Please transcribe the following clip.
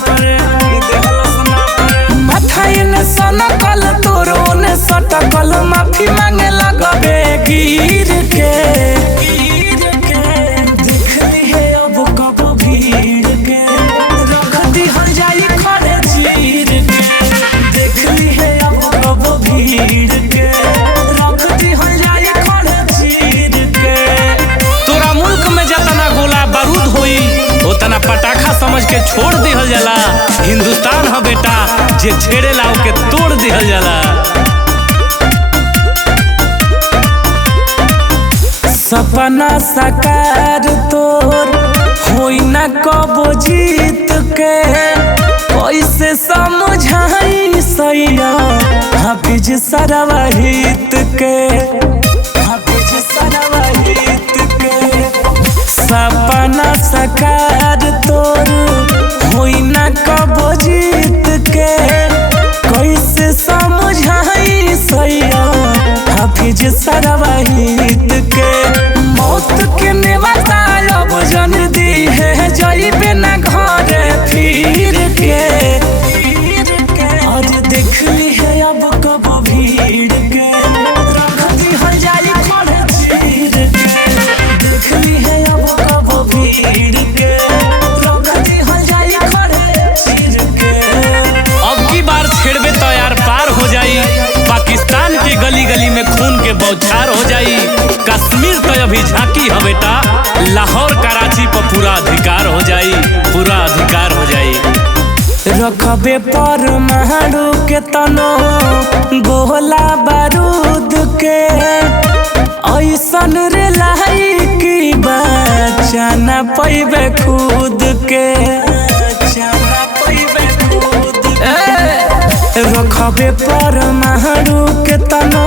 पर माथाइन सनकल तोरोन सटकल माफी मांगे लगबे गिर के देखली है अब कब भीड़ के रख दिहल जाई खड़े चीर के देखली है अब कब भीड़ के रख दिहल जाई खड़े चीर के। तोरा मुल्क में जतना गोला बारूद होई उतना पटाखा समझ के छोड़ दिहल जाला। हिंदुस्तान ह बेटा जे छेड़े लाओ के तोड़ दिहल जाला। सपना साकार तोर होई ना कबो जीत के कैसे समझाई सैया हाफिज सरवाहित के हाफिज सरवाहित के। सपना साकार तोर होई ना कबो जीत के कैसे समझाई सैया हाफिज सरवाहित के। मौत के नेवता अब जन दी है जाइबे ना घरे फिर के आज देखली है अब कब भीड़ के रख दिहल जाई खड़े चीर के देखली है अब कब भीड़ के रख दिहल जाई खड़े चीर के। अब की बार छेड़बे तो यार पार हो जाई पाकिस्तान के गली गली में खून के बौछार हो जाई। कश्मीर तो अभी झांकी है बेटा लाहौर कराची पर पूरा अधिकार हो जाई पूरा अधिकार हो जाई। रखबे पर महाड़ू के तनो गोला बारूद के ऐसन रे लाई की बचाना पैबे खुद के बचाना पैबे खुद के। रखबे पर महाड़ू के तनो